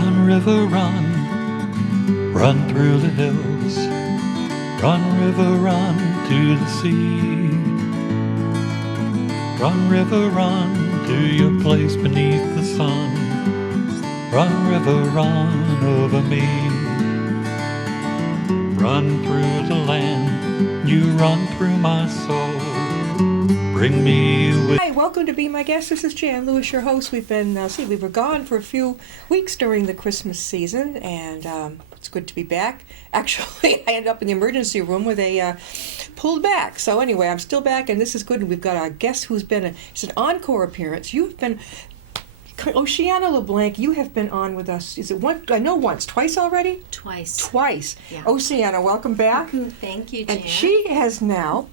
Run, river, run, run through the hills. Run, river, run to the sea. Run, river, run to your place beneath the sun. Run, river, run over me. Run through the land, you run through my soul. Bring me with. Hi, welcome to Be My Guest. This is Jan Lewis, your host. We've been, we were gone for a few weeks during the Christmas season, and it's good to be back. Actually, I ended up in the emergency room where they pulled back. So anyway, I'm still back, and this is good. And we've got our guest who's been, it's an encore appearance. You've been, Oceana Leblanc, you have been on with us. Is it one? I know once, twice already? Twice. Yeah. Oceana, welcome back. Thank you, Jan. And she has now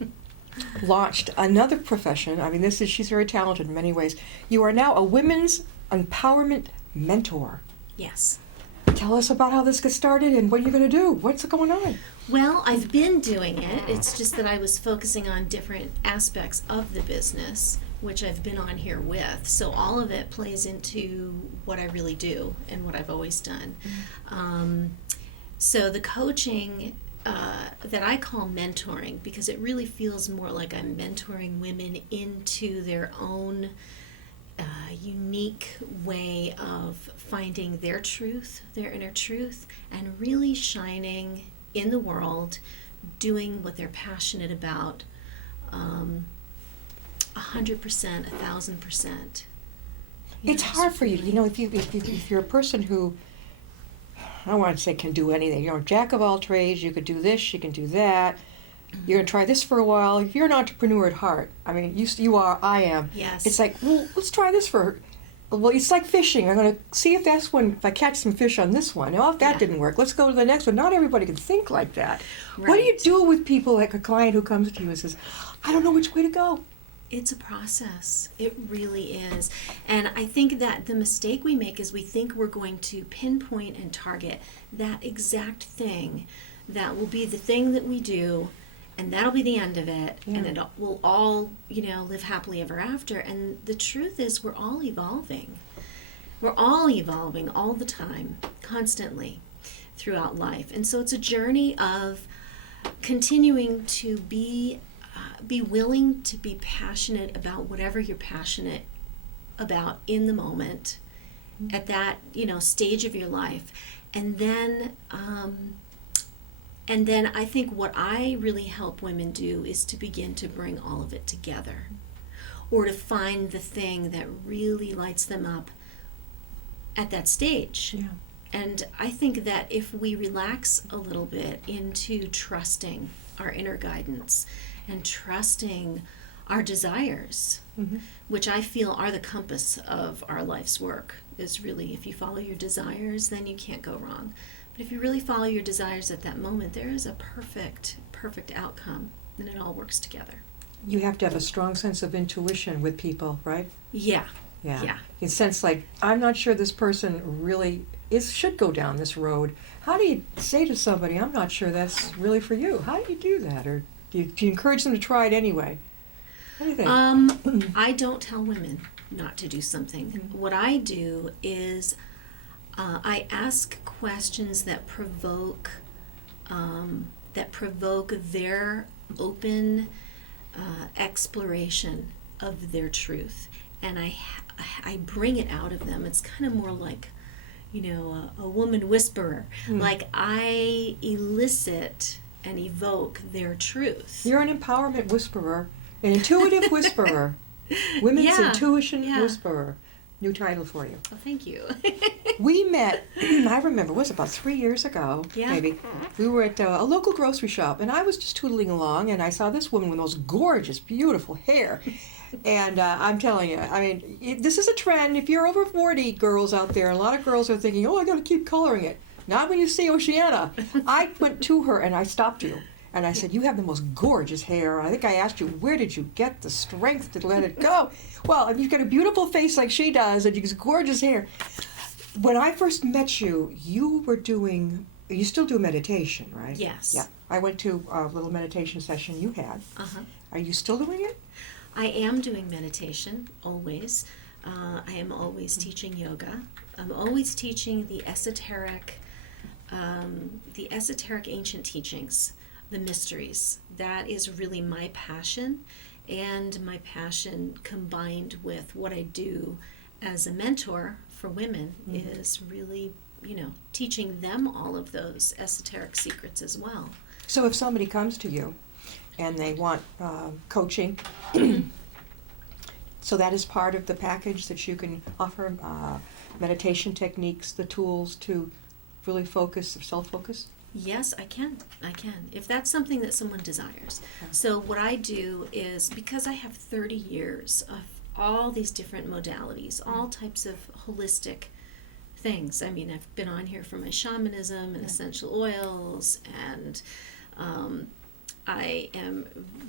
launched another profession. I mean, she's very talented in many ways. You are now a women's empowerment mentor. Yes. Tell us about how this got started and what you're going to do. What's going on? Well, I've been doing it. It's just that I was focusing on different aspects of the business, which I've been on here with. So all of it plays into what I really do and what I've always done. So the coaching that I call mentoring, because it really feels more like I'm mentoring women into their own unique way of finding their truth, their inner truth, and really shining in the world, doing what they're passionate about, 100%, 1,000%. It's hard for you, if you're a person who, I don't want to say can do anything. You're a jack of all trades. You could do this. You can do that. You're going to try this for a while. If you're an entrepreneur at heart, I mean, you are, I am. Yes. It's like, well, let's try this for, well, it's like fishing. I'm going to see if if I catch some fish on this one. Well, if that didn't work, let's go to the next one. Not everybody can think like that. Right. What do you do with people, like a client who comes to you and says, I don't know which way to go? It's a process. It really is. And I think that the mistake we make is we think we're going to pinpoint and target that exact thing that will be the thing that we do, and that'll be the end of it, and it will all, live happily ever after. And the truth is we're all evolving. We're all evolving all the time, constantly, throughout life. And so it's a journey of continuing to be willing to be passionate about whatever you're passionate about in the moment, at that stage of your life, and then I think what I really help women do is to begin to bring all of it together, or to find the thing that really lights them up at that stage. Yeah. And I think that if we relax a little bit into trusting our inner guidance and trusting our desires, which I feel are the compass of our life's work, is really, if you follow your desires, then you can't go wrong. But if you really follow your desires at that moment, there is a perfect outcome, and it all works together. You have to have a strong sense of intuition with people, right? Yeah. In sense, like, I'm not sure this person really should go down this road. How do you say to somebody, I'm not sure that's really for you? How do you do that? Or do you encourage them to try it anyway? What do you think? I don't tell women not to do something. What I do is I ask questions that provoke their open exploration of their truth, and I bring it out of them. It's kind of more like, a woman whisperer. Like, I elicit and evoke their truth. You're an empowerment whisperer, an intuitive whisperer, women's intuition whisperer. New title for you. Oh, thank you. We met, I remember, it was about 3 years ago, maybe. We were at a local grocery shop, and I was just tootling along, and I saw this woman with those gorgeous, beautiful hair. And I'm telling you, I mean, this is a trend. If you're over 40 girls out there, a lot of girls are thinking, I got to keep coloring it. Not when you see Oceana. I went to her, and I stopped you. And I said, you have the most gorgeous hair. I think I asked you, where did you get the strength to let it go? Well, you've got a beautiful face like she does, and you've got gorgeous hair. When I first met you, you still do meditation, right? Yes. Yeah. I went to a little meditation session you had. Are you still doing it? I am doing meditation, always. I am always teaching yoga. I'm always teaching the esoteric ancient teachings, the mysteries. That is really my passion, and my passion combined with what I do as a mentor for women is really, teaching them all of those esoteric secrets as well. So if somebody comes to you and they want coaching, so that is part of the package that you can offer, meditation techniques, the tools to really focus, self-focus? Yes, I can. If that's something that someone desires. Okay. So what I do is, because I have 30 years of all these different modalities, all types of holistic things. I mean, I've been on here for my shamanism and essential oils, and I am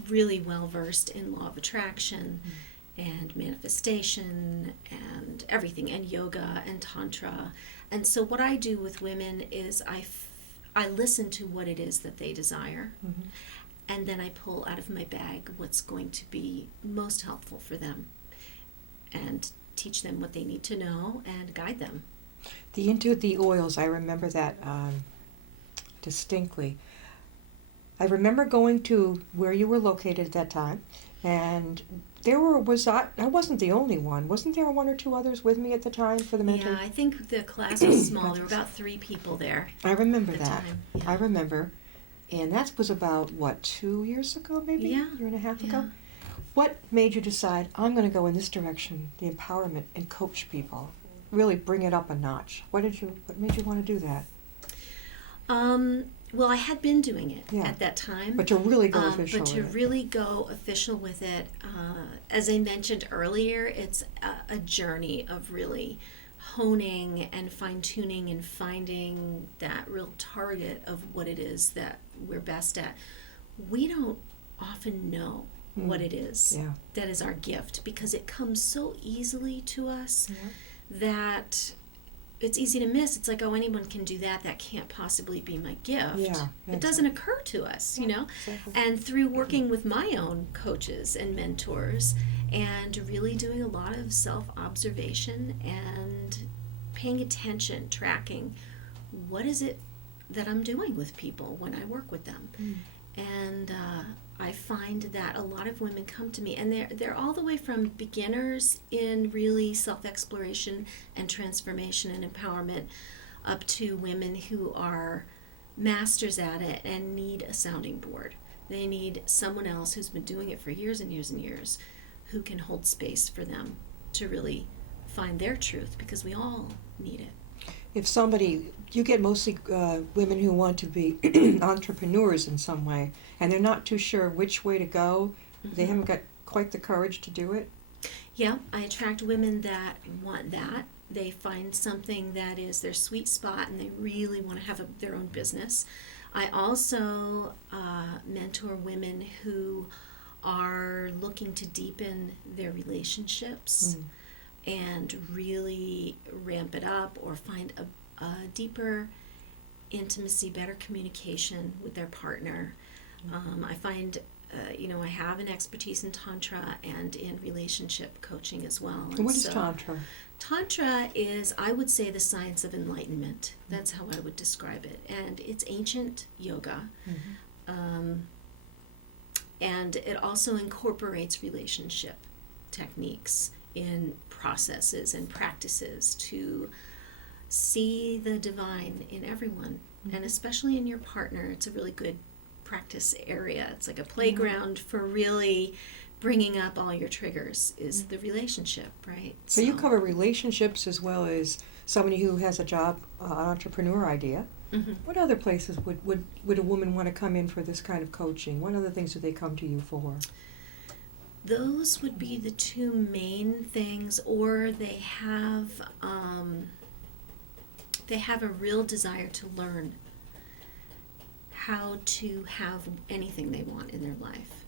really well versed in law of attraction and manifestation and everything, and yoga and tantra. And so what I do with women is I listen to what it is that they desire, and then I pull out of my bag what's going to be most helpful for them and teach them what they need to know and guide them. Into the oils, I remember that distinctly. I remember going to where you were located at that time, and I wasn't the only one. Wasn't there one or two others with me at the time for the meditation? Yeah, I think the class was small. There were about 3 people there. I remember at the that. time. Yeah. I remember. And that was about, 2 years ago, maybe? Yeah. A year and a half Yeah. ago? What made you decide, I'm going to go in this direction, the empowerment, and coach people? Really bring it up a notch. What made you want to do that? Well, I had been doing it Yeah. at that time. But to really go official But to with it. really go official with it, as I mentioned earlier, it's a journey of really honing and fine-tuning and finding that real target of what it is that we're best at. We don't often know what it is that is our gift, because it comes so easily to us that it's easy to miss. It's like, oh, anyone can do that. That can't possibly be my gift. Yeah, It doesn't occur to us, Exactly. And through working with my own coaches and mentors and really doing a lot of self-observation and paying attention, tracking, what is it that I'm doing with people when I work with them? And I find that a lot of women come to me, and they're all the way from beginners in really self-exploration and transformation and empowerment up to women who are masters at it and need a sounding board. They need someone else who's been doing it for years and years and years, who can hold space for them to really find their truth, because we all need it. If you get mostly women who want to be entrepreneurs in some way, and they're not too sure which way to go, they haven't got quite the courage to do it. Yeah, I attract women that want that. They find something that is their sweet spot, and they really want to have their own business. I also mentor women who are looking to deepen their relationships and really ramp it up, or find a deeper intimacy, better communication with their partner. I find, I have an expertise in Tantra and in relationship coaching as well. And what is Tantra? Tantra is, I would say, the science of enlightenment. That's how I would describe it. And it's ancient yoga. And it also incorporates relationship techniques in processes and practices to see the divine in everyone, and especially in your partner. It's a really good practice area. It's like a playground for really bringing up all your triggers, is the relationship, right? So you cover relationships as well as somebody who has a job, entrepreneur idea. What other places would a woman want to come in for this kind of coaching? What other things do they come to you for? Those would be the two main things, or they have a real desire to learn how to have anything they want in their life.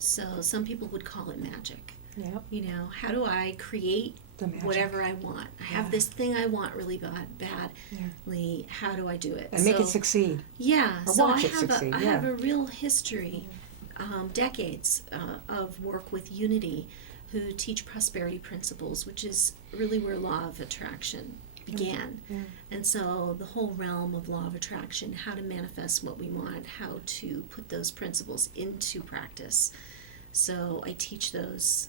So some people would call it magic. Yeah. How do I create whatever I want? I have this thing I want really badly. How do I do it? And make it succeed. Yeah. Or So watch it succeed. I have a real history, decades of work with unity, who teach prosperity principles, which is really where law of attraction began. Yeah. And so the whole realm of law of attraction, how to manifest what we want, how to put those principles into practice. So I teach those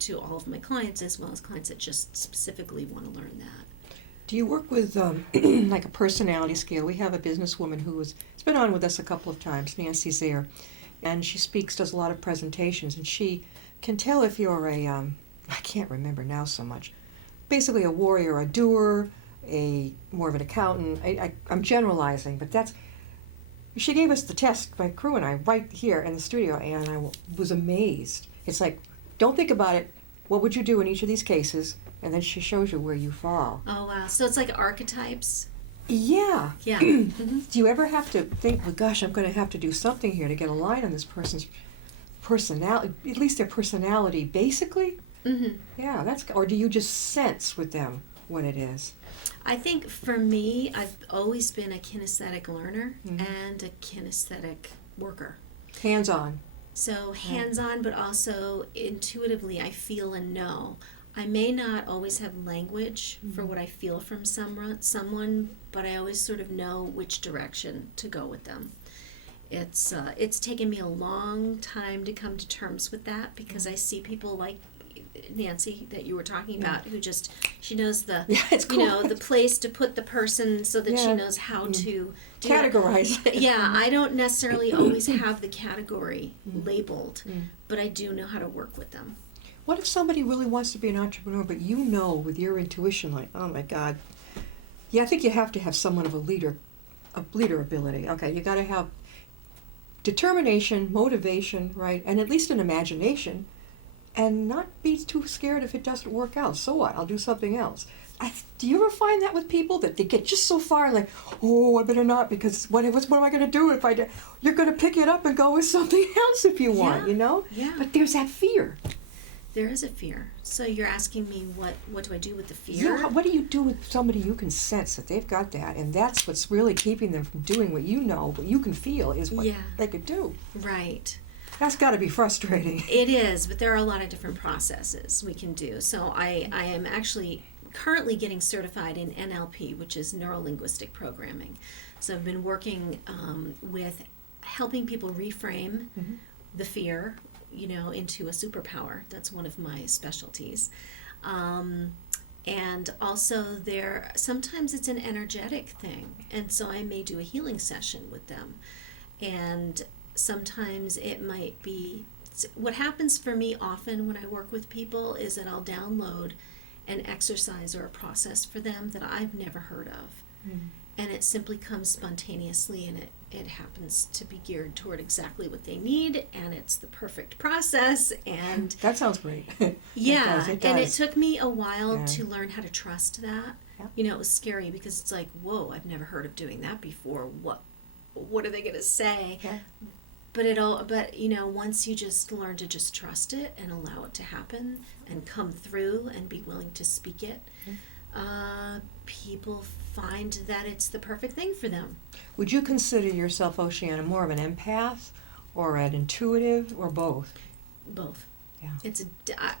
to all of my clients, as well as clients that just specifically want to learn that. Do you work with like a personality scale? We have a businesswoman who's been on with us a couple of times, Nancy Zaire, and she does a lot of presentations, and she can tell if you're I can't remember now so much, basically a warrior, a doer, more of an accountant. I'm generalizing, but she gave us the test, my crew and I, right here in the studio, and I was amazed. It's like, don't think about it. What would you do in each of these cases? And then she shows you where you fall. Oh, wow. So it's like archetypes? Yeah. Yeah. Mm-hmm. Do you ever have to think, well, gosh, I'm going to have to do something here to get a line on this person's personality, at least their personality, basically? Mm-hmm. Yeah, or do you just sense with them what it is? I think for me, I've always been a kinesthetic learner and a kinesthetic worker. Hands-on. So hands-on, but also intuitively, I feel and know. I may not always have language for what I feel from someone, but I always sort of know which direction to go with them. It's taken me a long time to come to terms with that, because I see people like Nancy that you were talking about, who just, she knows the it's cool. the place to put the person so that she knows how to categorize. Yeah, I don't necessarily always have the category labeled, but I do know how to work with them. What if somebody really wants to be an entrepreneur, but you know with your intuition, like, oh my God, yeah, I think you have to have someone of a leader ability. Okay, you got to have determination, motivation, right, and at least an imagination, and not be too scared if it doesn't work out. So what? I'll do something else. Do you ever find that with people, that they get just so far, like, oh, I better not, because what am I going to do if I do? You're going to pick it up and go with something else if you want, you know? Yeah. But there's that fear. There is a fear. So you're asking me what do I do with the fear? Yeah, what do you do with somebody you can sense that they've got that, and that's what's really keeping them from doing what you know, what you can feel is what they could do. Right. That's got to be frustrating. It is, but there are a lot of different processes we can do. So I am actually currently getting certified in NLP, which is neuro-linguistic programming. So I've been working with helping people reframe the fear, into a superpower. That's one of my specialties. And also sometimes it's an energetic thing. And so I may do a healing session with them. And sometimes it might be, what happens for me often when I work with people is that I'll download an exercise or a process for them that I've never heard of. And it simply comes spontaneously, and it happens to be geared toward exactly what they need, and it's the perfect process. And that sounds great. Yeah, it does. And it took me a while to learn how to trust that. Yeah. It was scary, because it's like, whoa, I've never heard of doing that before. What are they going to say? Yeah. But once you just learn to just trust it and allow it to happen and come through and be willing to speak it, people find that it's the perfect thing for them. Would you consider yourself, Oceana, more of an empath or an intuitive, or both? Both. Yeah.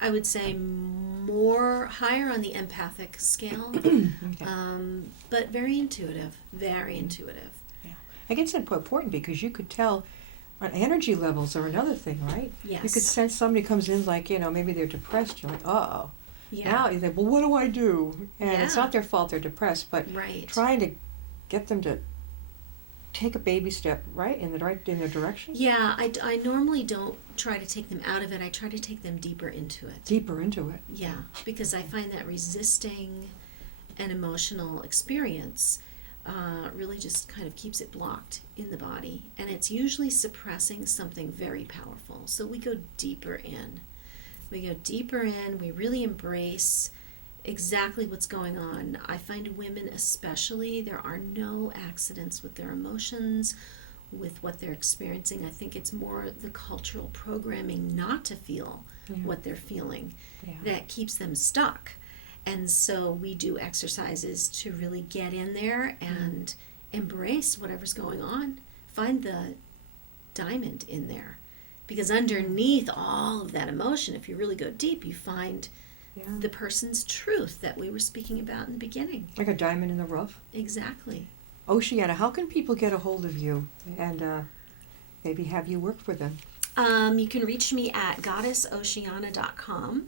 I would say more higher on the empathic scale, but very intuitive. Very intuitive. Yeah. I guess it's important, because you could tell. Energy levels are another thing, right? Yes. You could sense somebody comes in like, maybe they're depressed. You're like, uh-oh. Yeah. Now you think, well, what do I do? And it's not their fault they're depressed, but trying to get them to take a baby step, right, in the direction? Yeah, I normally don't try to take them out of it. I try to take them deeper into it. Deeper into it. Yeah, because I find that resisting an emotional experience really just kind of keeps it blocked in the body, and it's usually suppressing something very powerful. So we go deeper in. We really embrace exactly what's going on. I find women especially, there are no accidents with their emotions, with what they're experiencing. I think it's more the cultural programming not to feel what they're feeling that keeps them stuck. And so we do exercises to really get in there and embrace whatever's going on. Find the diamond in there Because underneath all of that emotion, if you really go deep, you find Yeah. the person's truth that we were speaking about in the beginning. Like a diamond in the rough. Exactly. Oceana, how can people get a hold of you and maybe have you work for them? You can reach me at goddessoceana.com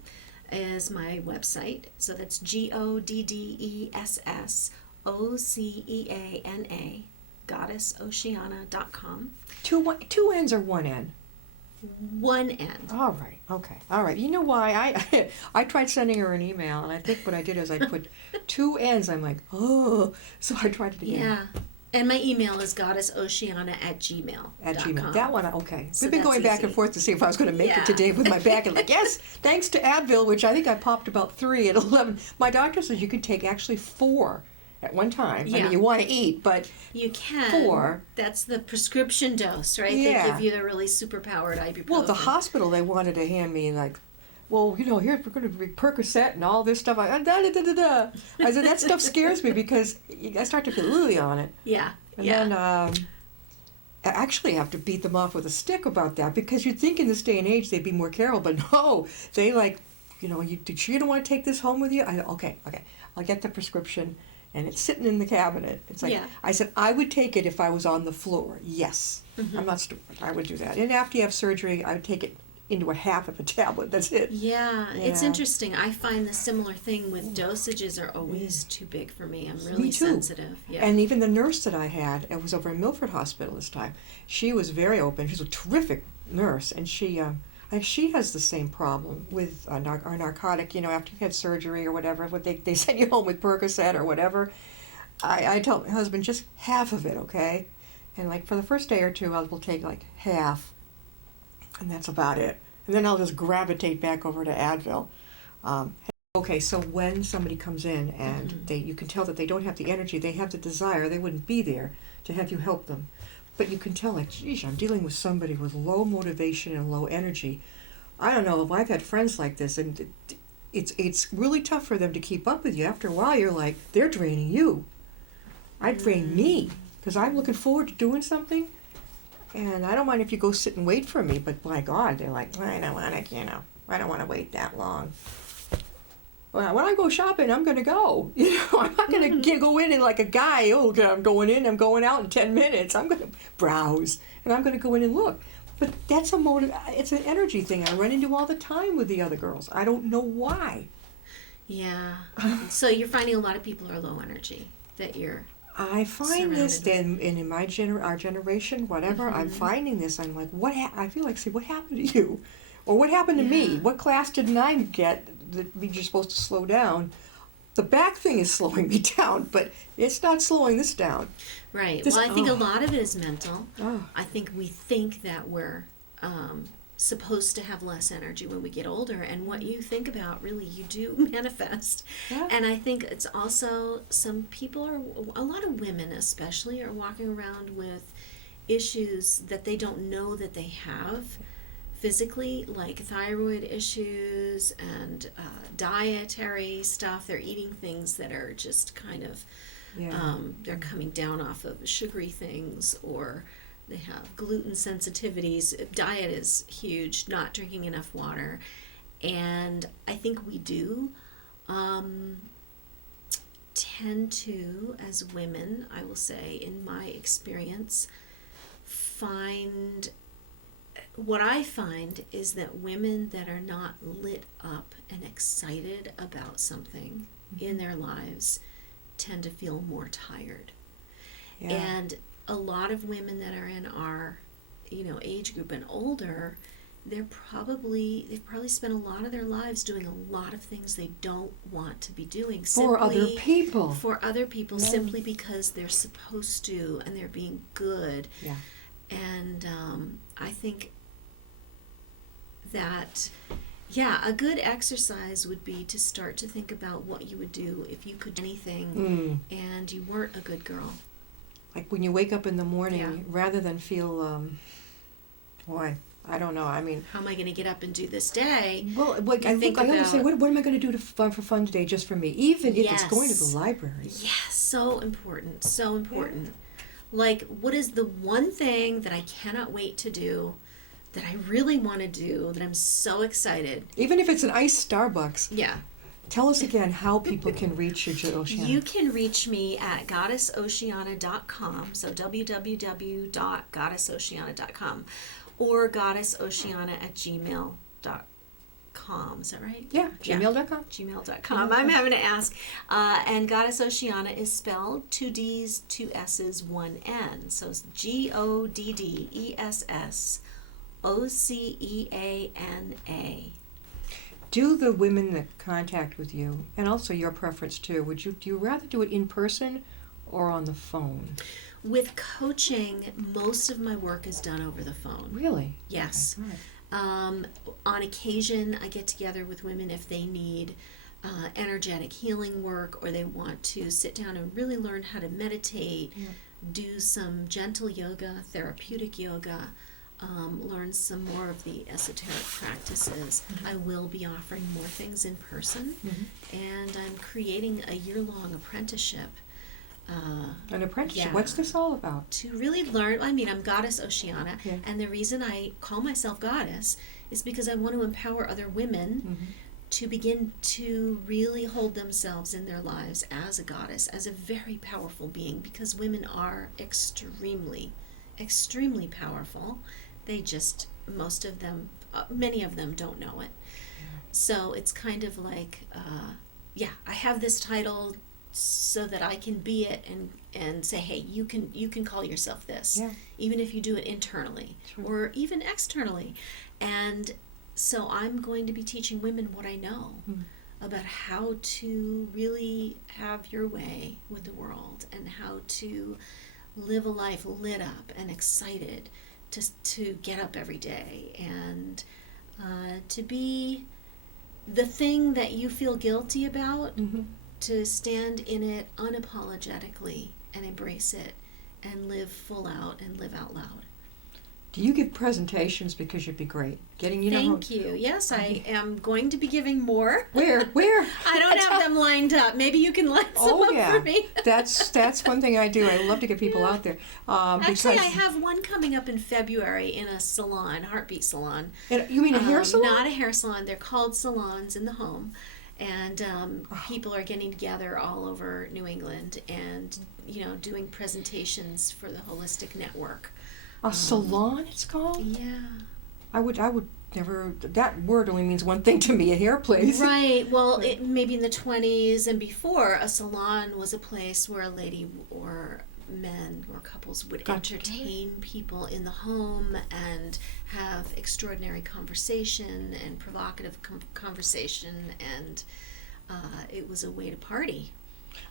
is my website. So that's GODDESSOCEANA, goddessoceana.com. Two N's or one N? One end. All right. Okay. All right. You know why I tried sending her an email, and I think what I did is I put two N's. I'm like, oh, so I tried it again. Yeah. And my email is goddessoceana@gmail.com. At Gmail. That one, okay. So We've been that's going back and easy. forth to see if I was going to make Yeah. it today with my back. And like, yes, thanks to Advil, which I think I popped about 3 at 11. My doctor says you could take actually 4 at one time. I Yeah. mean, you want to eat, but You can. 4. That's the prescription dose, right? Yeah. They give you the really super powered ibuprofen. Well, at the hospital, they wanted to hand me like, well, you know, here we're going to be Percocet and all this stuff. I said that stuff scares me because I start to feel ooey on it. Yeah. And yeah. then I actually have to beat them off with a stick about that because you'd think in this day and age they'd be more careful, but no, they like, you know, you don't want to take this home with you? Okay, I'll get the prescription, and it's sitting in the cabinet. It's like, Yeah. I said, I would take it if I was on the floor. Yes, Mhm. I'm not stupid. I would do that. And after you have surgery, I would take it into a half of a tablet. That's it. Yeah, it's Yeah. interesting. I find the similar thing with dosages are always too big for me. I'm really Me too. sensitive. Yeah. And even the nurse that I had, it was over in Milford Hospital this time. She was very open. She's a terrific nurse, and she has the same problem with our narcotic. You know, after you had surgery or whatever, what they send you home with Percocet or whatever. I tell my husband just half of it, okay? And like for the first day or two, I will take like half, and that's about it. And then I'll just gravitate back over to Advil. Okay, so when somebody comes in and you can tell that they don't have the energy, they have the desire, they wouldn't be there to have you help them. But you can tell, like, geez, I'm dealing with somebody with low motivation and low energy. I don't know if I've had friends like this, and it's really tough for them to keep up with you. After a while, you're like, they're draining you. I drain me because I'm looking forward to doing something. And I don't mind if you go sit and wait for me, but by God, they're like, I don't want to, I don't want to wait that long. Well, when I go shopping, I'm going to go. I'm not going to go in and like a guy, oh, I'm going in, I'm going out in 10 minutes. I'm going to browse, and I'm going to go in and look. But that's it's an energy thing I run into all the time with the other girls. I don't know why. Yeah. So you're finding a lot of people are low energy, that you're... I find this, surrounded then in our generation, whatever, I'm finding this. I'm like, I feel like, see, what happened to you? Or what happened to me? Yeah. What class didn't I get that you're supposed to slow down? The back thing is slowing me down, but it's not slowing this down. Right. This- Well, I think oh. a lot of it is mental. Oh. I think we think that we're supposed to have less energy when we get older, and what you think about, really, you do manifest. Yeah. And I think it's also some people a lot of women especially, are walking around with issues that they don't know that they have physically, like thyroid issues and dietary stuff. They're eating things that are just kind of, they're coming down off of sugary things, or they have gluten sensitivities. Diet is huge, not drinking enough water. And I think we do tend to, as women, I will say, in my experience, what I find is that women that are not lit up and excited about something in their lives tend to feel more tired. Yeah. And a lot of women that are in our, age group and older, they've probably spent a lot of their lives doing a lot of things they don't want to be doing For other people. Yeah. Simply because they're supposed to, and they're being good. Yeah. And I think that, a good exercise would be to start to think about what you would do if you could do anything and you weren't a good girl. Like when you wake up in the morning, Yeah. rather than feel, I don't know. I mean, How am I going to get up and do this day? well, like I always say, what am I going to do for fun today, just for me? Even if it's going to the Yes. library. Yes, so important, so important. Like, what is the one thing that I cannot wait to do that I really want to do, that I'm so excited. Even if it's an iced Starbucks. Yeah. Tell us again how people can reach you, Oceana. You can reach me at goddessoceana.com, so www.goddessoceana.com, or goddessoceana@gmail.com. Is that right? Yeah, gmail.com. Gmail.com. I'm having to ask. And Goddess Oceana is spelled 2 D's, 2 S's, 1 N. So it's GODDESSOCEANA. Do the women that contact with you, and also your preference too, do you rather do it in person or on the phone? With coaching, most of my work is done over the phone. Really? Yes. Okay, all right. On occasion, I get together with women if they need energetic healing work, or they want to sit down and really learn how to meditate, do some gentle yoga, therapeutic yoga, learn some more of the esoteric practices. I will be offering more things in person, and I'm creating a year-long apprenticeship. An apprenticeship? Yeah. What's this all about? To really learn, I'm Goddess Oceana, Yeah. and the reason I call myself Goddess is because I want to empower other women to begin to really hold themselves in their lives as a goddess, as a very powerful being, because women are extremely, extremely powerful. They just, most of them, many of them don't know it. So it's kind of like, I have this title so that I can be it and say, hey, you can call yourself this, even if you do it internally or even externally. And so I'm going to be teaching women what I know about how to really have your way with the world, and how to live a life lit up and excited to get up every day, and to be the thing that you feel guilty about, to stand in it unapologetically and embrace it and live full out and live out loud. Do you give presentations? Because you'd be great. Thank you. Yes, I am going to be giving more. Where? I don't have them lined up. Maybe you can line some up for me. That's one thing I do. I love to get people out there. Actually, I have one coming up in February in a salon, Heartbeat Salon. You mean a hair salon? Not a hair salon. They're called salons in the home. And people are getting together all over New England and, doing presentations for the Holistic Network. A salon, it's called? Yeah. I would never, that word only means one thing to me, a hair place. Right. Well, maybe in the 20s and before, a salon was a place where a lady or men or couples would entertain people in the home and have extraordinary conversation and provocative conversation, and it was a way to party.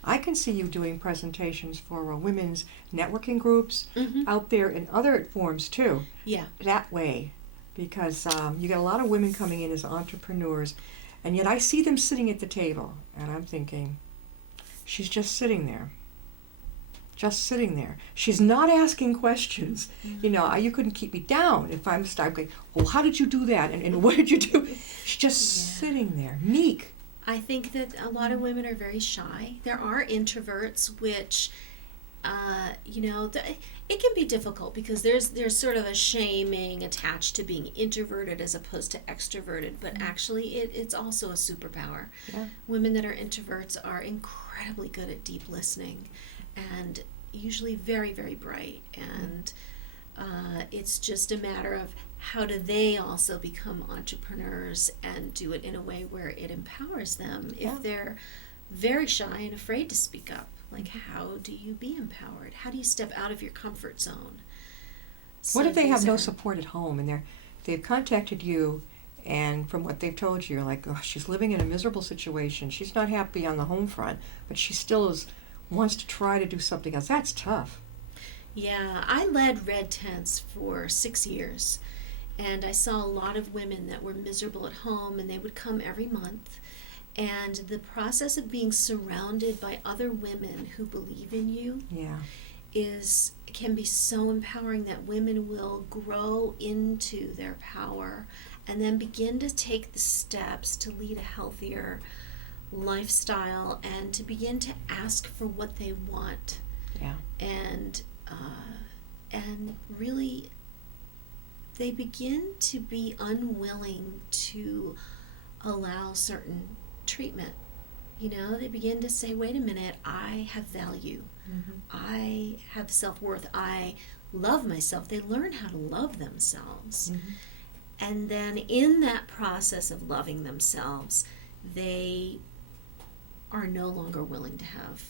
I can see you doing presentations for women's networking groups out there in other forms too. Yeah. That way. Because you get a lot of women coming in as entrepreneurs, and yet I see them sitting at the table, and I'm thinking, she's just sitting there. Just sitting there. She's not asking questions. You couldn't keep me down if I'm going, well, how did you do that? And what did you do? She's just sitting there, meek. I think that a lot of women are very shy. There are introverts, which, it can be difficult because there's sort of a shaming attached to being introverted as opposed to extroverted, but actually it's also a superpower. Yeah. Women that are introverts are incredibly good at deep listening and usually very, very bright, and it's just a matter of how do they also become entrepreneurs and do it in a way where it empowers them if they're very shy and afraid to speak up. Like, how do you be empowered? How do you step out of your comfort zone? What if they have no support at home and they've contacted you, and from what they've told you, you're like, oh, she's living in a miserable situation. She's not happy on the home front, but she still wants to try to do something else. That's tough. Yeah, I led Red Tents for 6 years, and I saw a lot of women that were miserable at home, and they would come every month. And the process of being surrounded by other women who believe in you can be so empowering that women will grow into their power and then begin to take the steps to lead a healthier lifestyle and to begin to ask for what they want. And really they begin to be unwilling to allow certain treatment. You know, they begin to say, wait a minute, I have value. I have self-worth. I love myself. They learn how to love themselves. And then in that process of loving themselves, they are no longer willing to have,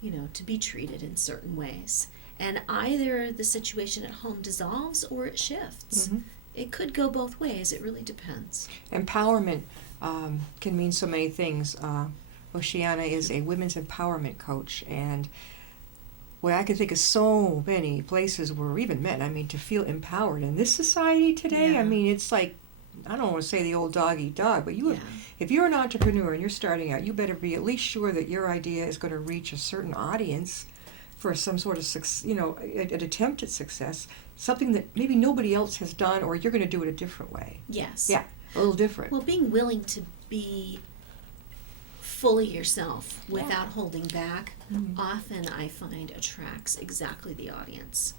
you know, to be treated in certain ways. And either the situation at home dissolves or it shifts. It could go both ways. It really depends. Empowerment can mean so many things. Oceana is a women's empowerment coach, and I can think of so many places where even men, I mean, to feel empowered in this society today, Yeah. I mean, it's like, I don't want to say the old dog eat dog, but if you're an entrepreneur and you're starting out, you better be at least sure that your idea is going to reach a certain audience for some sort of, an attempt at success, something that maybe nobody else has done, or you're going to do it a different way. Yes. Yeah, a little different. Well, being willing to be fully yourself without holding back, often I find attracts exactly the audience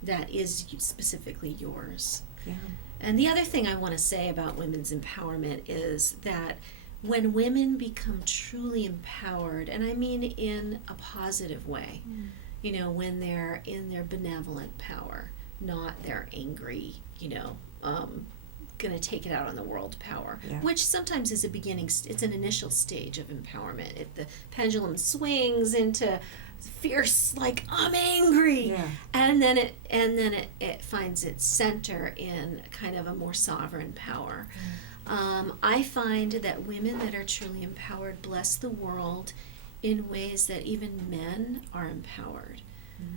that is specifically yours. Yeah. And the other thing I want to say about women's empowerment is that when women become truly empowered, and I mean in a positive way, you know, when they're in their benevolent power, not their angry, going to take it out on the world power, which sometimes is a beginning, it's an initial stage of empowerment. The pendulum swings into fierce, like, I'm angry, and then it finds its center in kind of a more sovereign power. I find that women that are truly empowered bless the world in ways that even men are empowered.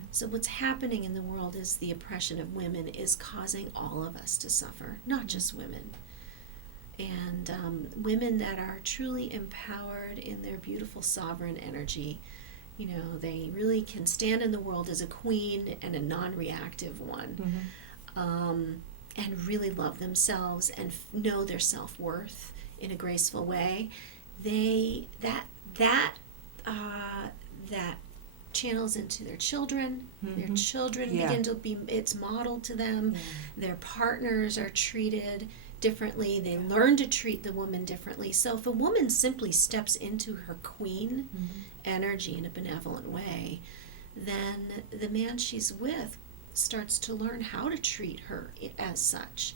So what's happening in the world is the oppression of women is causing all of us to suffer, not just women. And women that are truly empowered in their beautiful sovereign energy, you know, they really can stand in the world as a queen and a non-reactive one, and really love themselves and know their self-worth in a graceful way. That channels into their children. Their children begin to be, it's modeled to them. Their partners are treated differently. They learn to treat the woman differently. So if a woman simply steps into her queen energy in a benevolent way, then the man she's with starts to learn how to treat her as such.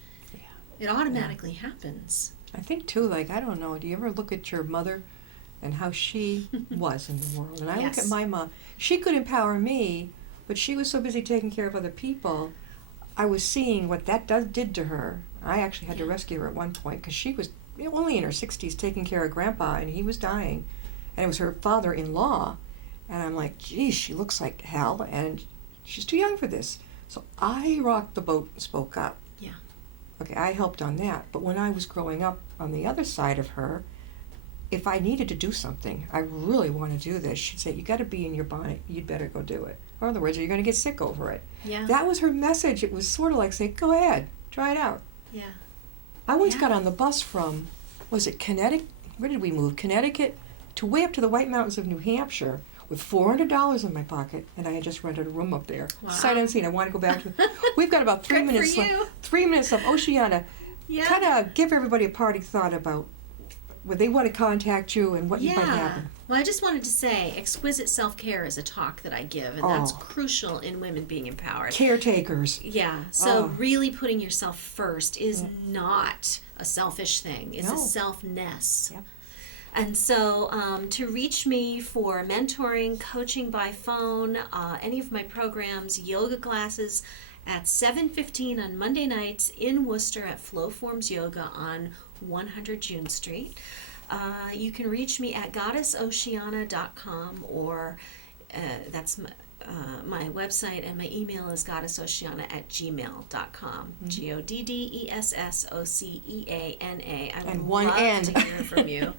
It automatically happens. I think too, like, I don't know, do you ever look at your mother and how she was in the world? And I look at my mom. She could empower me, but she was so busy taking care of other people. I was seeing what that did to her. I actually had to rescue her at one point because she was only in her 60s taking care of Grandpa, and he was dying. And it was her father-in-law. And I'm like, geez, she looks like hell, and she's too young for this. So I rocked the boat and spoke up. Yeah. Okay, I helped on that. But when I was growing up on the other side of her, if I needed to do something, I really want to do this, she'd say, you got to be in your bonnet. You'd better go do it. Or in other words, you're going to get sick over it. Yeah. That was her message. It was sort of like saying, go ahead, try it out. Yeah. I once got on the bus from, was it Connecticut? Where did we move? Connecticut to way up to the White Mountains of New Hampshire with $400 in my pocket, and I had just rented a room up there. Wow. Sight unseen. I want to go back to it. We've got about 3 minutes left. 3 minutes of Oceana. Yeah. Kind of give everybody a parting thought about where they want to contact you and what you might happen. Well, I just wanted to say, exquisite self-care is a talk that I give, and that's crucial in women being empowered. Caretakers. Yeah. So really putting yourself first is not a selfish thing. It's a selfness. Yep. And so to reach me for mentoring, coaching by phone, any of my programs, yoga classes at 7:15 on Monday nights in Worcester at Flow Forms Yoga on 100 June Street. You can reach me at goddessoceana.com, or that's my website, and my email is goddessoceana@gmail.com. GODDESSOCEANA. I would love to hear from you.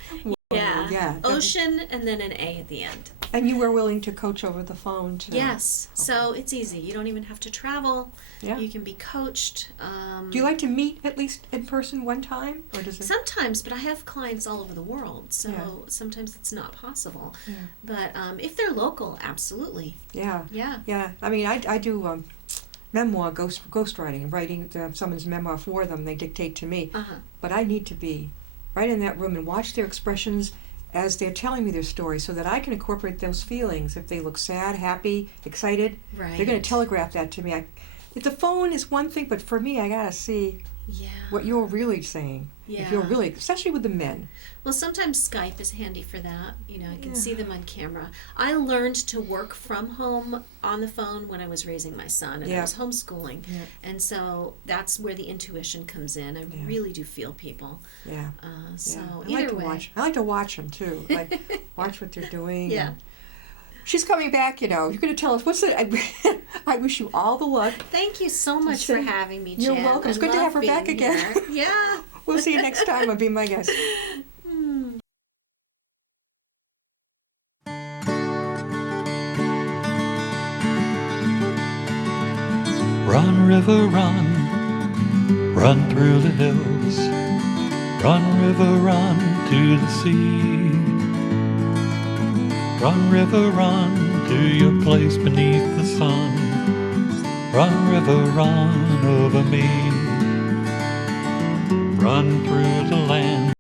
Ocean and then an A at the end. And you were willing to coach over the phone too? Yes. Okay. So it's easy. You don't even have to travel. Yeah. You can be coached. Do you like to meet at least in person one time? Or does it... Sometimes, but I have clients all over the world, so sometimes it's not possible. Yeah. But if they're local, absolutely. Yeah. Yeah. Yeah. I mean, I do memoir, ghostwriting, writing someone's memoir for them. They dictate to me. But I need to be right in that room and watch their expressions as they're telling me their story so that I can incorporate those feelings. If they look sad, happy, excited, Right. they're going to telegraph that to me. If the phone is one thing, but for me, I got to see what you're really saying. Yeah. If you're really, especially with the men. Well, sometimes Skype is handy for that. You know, I can see them on camera. I learned to work from home on the phone when I was raising my son, and I was homeschooling. Yeah. And so that's where the intuition comes in. I really do feel people. Yeah. So I either like to way. I like to watch them too. Like watch what they're doing. Yeah. And she's coming back. You know, you're going to tell us what's it. I wish you all the luck. Thank you so much for having me, Jen. You're welcome. It's good to have her back again. Yeah. We'll see you next time. I'll be my guest. Run, river, run, run through the hills. Run, river, run to the sea. Run, river, run to your place beneath the sun. Run, river, run over me. Run through the land.